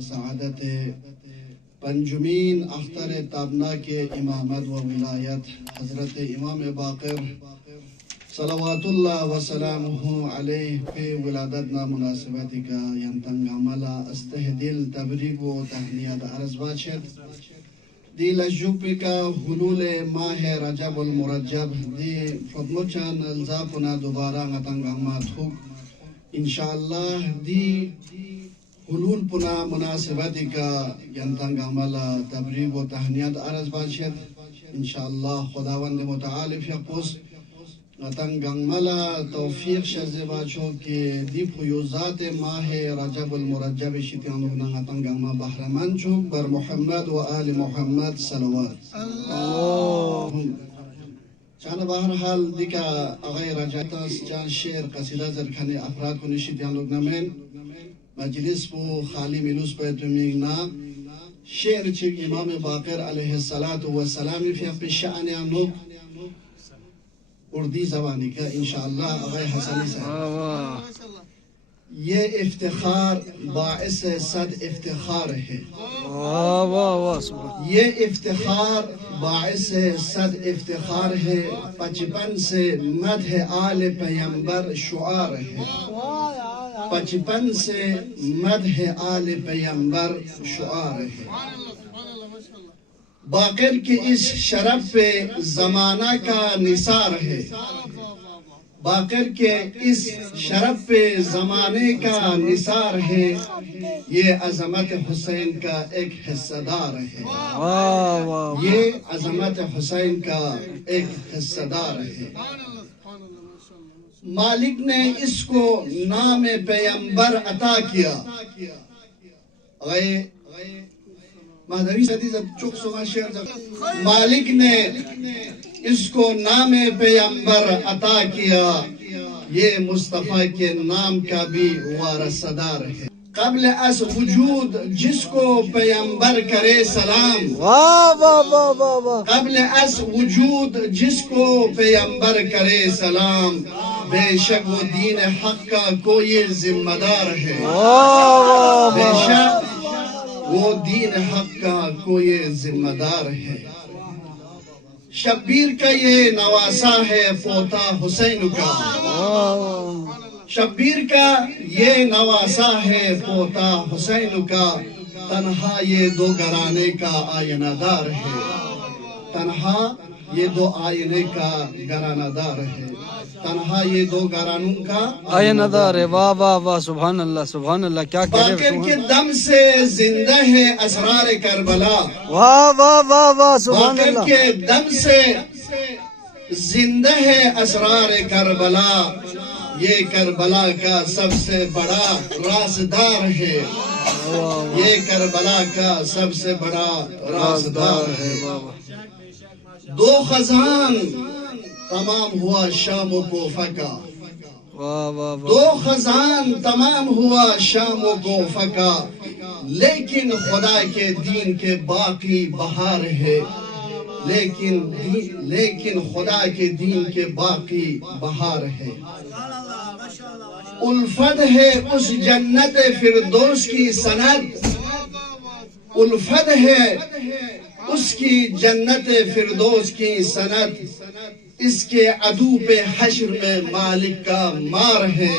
سعادت پنجمین اختر تابنا کے امامت و ولایت حضرت امام باقر صلوات اللہ وسلامہ علیہ پہ ولادتنا مناسبتی کا ینتنگ عملہ استہدل تبریک و تحنیت عرض باشد دی لجوپی کا حلول ماہ رجب المرجب دی فضمچان الزاپنا دوبارہ غتنگ عمات ہوگ انشاءاللہ دی حلول پنا مناسبتی کا ینتنگ عملہ تبریک و تحنیت عرض باشد انشاءاللہ خداوند متعالف یقوس غتنگ عملہ توفیق شزباچو کے دی فیوزات ماہ رجب المرجب شیطان لگنا غتنگ عملہ بحرمان چوک بر محمد و آل محمد صلوات چانا بہرحال دیکھا اغیر رجعتاس چان شعر قصیدہ زرکھانے افراد کو نشیطان لگنا من مجلس پو خالی ملوس پیتومیگنا شعر چک امام باقر علیہ السلام فی اپنی شأن انوک اردی زبانی کا انشاءاللہ اغیر حسنی صاحب یہ افتخار باعث صد افتخار ہے یہ افتخار باعث صد افتخار ہے پچپن سے مدح آل پیمبر شعار ہے پچپن سے مدح آل پیمبر شعار ہے باقر کی اس شرف پہ زمانہ کا نثار ہے باقر کے اس شرف پہ زمانے کا نثار ہے یہ عظمت حسین کا ایک حصہ دار ہے یہ عظمت حسین کا ایک حصہ دار ہے مالک نے اس کو نام پیمبر عطا کیا مہدوی صدی چک سوا شعر مالک نے اس کو نام پیمبر عطا کیا یہ مصطفیٰ کے نام کا بھی وارث دار ہے قبل از وجود جس کو پیمبر کرے سلام قبل از وجود جس کو پیمبر کرے سلام بے شک وہ دین حق کا کوئی ذمہ دار ہے بے شک وہ دین حق کا کوئی ذمہ دار ہے شبیر کا یہ نواسا ہے پوتا حسین کا شبیر کا یہ نواسا ہے پوتا حسین کا تنہا یہ دو گھرانے کا آئینہ دار ہے تنہا یہ دو آئینے کا گھرانہ دار ہے تنہا یہ دو گھرانوں کا آئینہ دار ہے واہ واہ واہ سبحان اللہ کیا کہہ رہے باقر کے دم سے زندہ ہے اسرار کربلا واہ واہ واہ واہ سبحان اللہ باقر کے دم سے زندہ ہے اسرار کربلا یہ کربلا کا سب سے بڑا رازدار ہے یہ کربلا کا سب سے بڑا رازدار ہے دو خزان تمام ہوا شام و کوفہ کا دو خزان تمام ہوا شام و کوفہ کا لیکن خدا کے دین کے باقی بہار ہے لیکن خدا کے دین کے باقی بہار ہے الفت ہے اس جنت فردوس کی سند الفت ہے اس کی جنت فردوس کی سند اس کے عدو پہ حشر میں مالک کا مار ہے